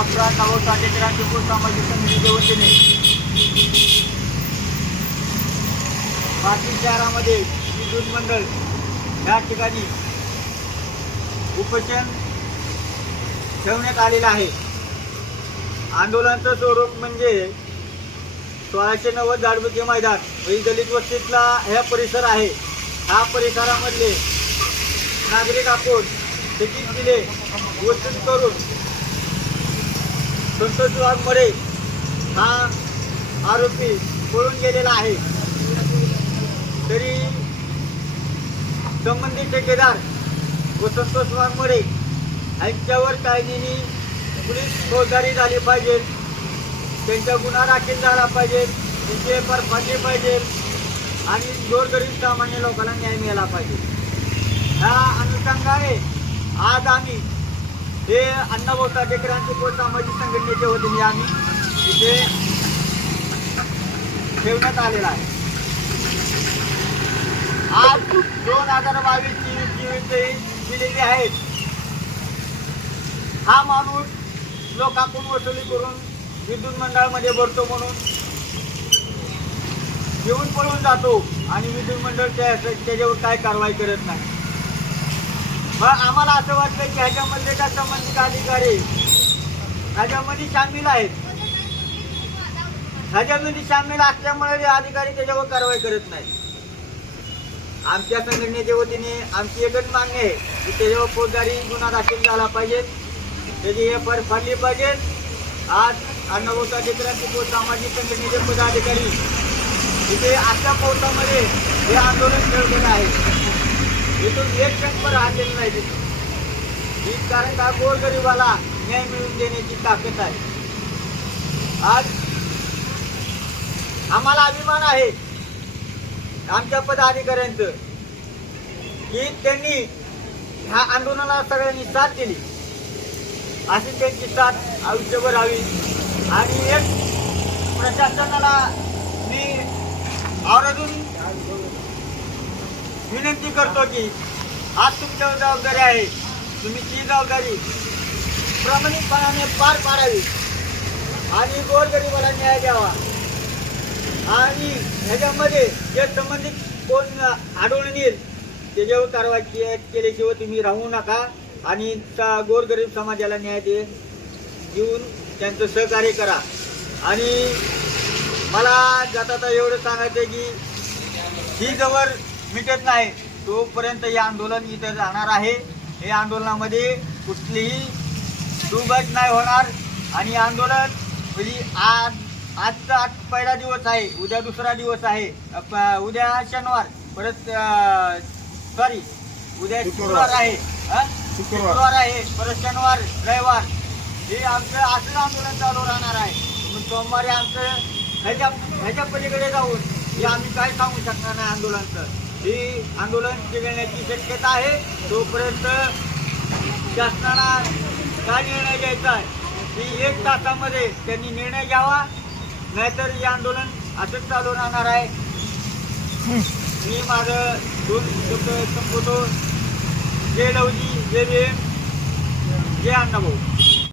Doctor Annabhau Sathe क्रांतिपूर सामाजिक संघटनेच्या वतीने पाटील शहरामध्ये विद्युत मंडळ या ठिकाणी उपोषण ठेवण्यात आलेलं आहे। आंदोलनाचं स्वरूप म्हणजे 1690 झाडबुके मैदान वरील दलित वस्तीतला हा परिसर आहे। हा परिसरामधले नागरिक आपण तिकीट दिले वसूल करून संतोष वाघमोडे हा आरोपी पळून गेलेला आहे। तरी संबंधित ठेकेदार व संतोष वाघमोडे यांच्यावर कायद्याने पोलीस फौजदारी झाली पाहिजे, त्यांचा गुन्हा दाखल झाला पाहिजे, त्यांचे पेपर फाटले पाहिजे आणि गोरगरीब सामान्य लोकांना न्याय मिळाला पाहिजे। ह्या अनुषंगाने आज आम्ही हे अण्णाभाऊ साठे क्रांतिपूर सामाजिक संघटनेच्या वतीने आम्ही इथे ठेवण्यात आलेला आहे। आज 2022-23 दिलेली आहेत। हा माणूस लोकांकडून वसुली करून विद्युत मंडळामध्ये भरतो म्हणून घेऊन पळून जातो आणि विद्युत मंडळ त्याच्यावर काय कारवाई करत नाही। मग आम्हाला असं वाटतं की ह्याच्यामध्ये का संबंधित अधिकारी ह्याच्यामध्ये सामील आहेत। ह्याच्यामध्ये सामील असल्यामुळे ते अधिकारी त्याच्यावर कारवाई करत नाही। आमच्या संघटनेच्या वतीने आमची एकच मागणी आहे की त्याच्यावर फौजदारी गुन्हा दाखल झाला पाहिजे, त्याची एफआयआर फाडली पाहिजे। आज अण्णाभाऊ साठे क्रांतिपूर सामाजिक संघटनेचे पदाधिकारी इथे अशा पोस्टामध्ये हे आंदोलन ठेवलेलं आहे। इथून एक क्षणभर आलेलं नाही तिथून, कारण का गोरगरिबाला न्याय मिळवून देण्याची ताकद आहे। आज आम्हाला अभिमान आहे आमच्या पदाधिकाऱ्यांचं की त्यांनी ह्या आंदोलनाला सगळ्यांनी साथ दिली, अशी त्यांची साथ आयुष्यभर हवी। आणि एक प्रशासनाला मी आवर्जून विनंती करतो की आज तुमच्यावर जबाबदारी आहे, तुम्ही ती जबाबदारी प्रामाणिकपणाने पार पाडावी आणि गोरगरिबाला न्याय द्यावा। आणि ह्याच्यामध्ये जे संबंधित कोण आढळून येईल त्याच्यावर कारवाई केल्याशिवाय तुम्ही राहू नका आणि गोरगरीब समाजाला न्याय देऊन त्यांचं सहकार्य करा। आणि मला जाता एवढं सांगायचं की ही जवळ मिटत नाही तोपर्यंत हे आंदोलन इथं राहणार आहे। हे आंदोलनामध्ये कुठलीही दुबट नाही होणार आणि आंदोलन म्हणजे आजचा पहिला दिवस आहे, उद्या दुसरा दिवस आहे, उद्या शनिवार परत उद्या शुक्रवार आहे, शुक्रवार आहे, परत शनिवार रविवार हे आमचं असंच आंदोलन चालू राहणार आहे। सोमवारी आमचं ह्याच्या पलीकडे जाऊन हे आम्ही काय सांगू शकणार नाही आंदोलनाचं। ही आंदोलन चिघळण्याची शक्यता आहे। तोपर्यंत शासनाला काय निर्णय घ्यायचा आहे की 1 तासामध्ये त्यांनी निर्णय घ्यावा, नाहीतर हे आंदोलन असंच चालू राहणार आहे। मी माझं 2 शब्द संपवतो। जय लवजी, जय भीम, जय अण्णाभाऊ।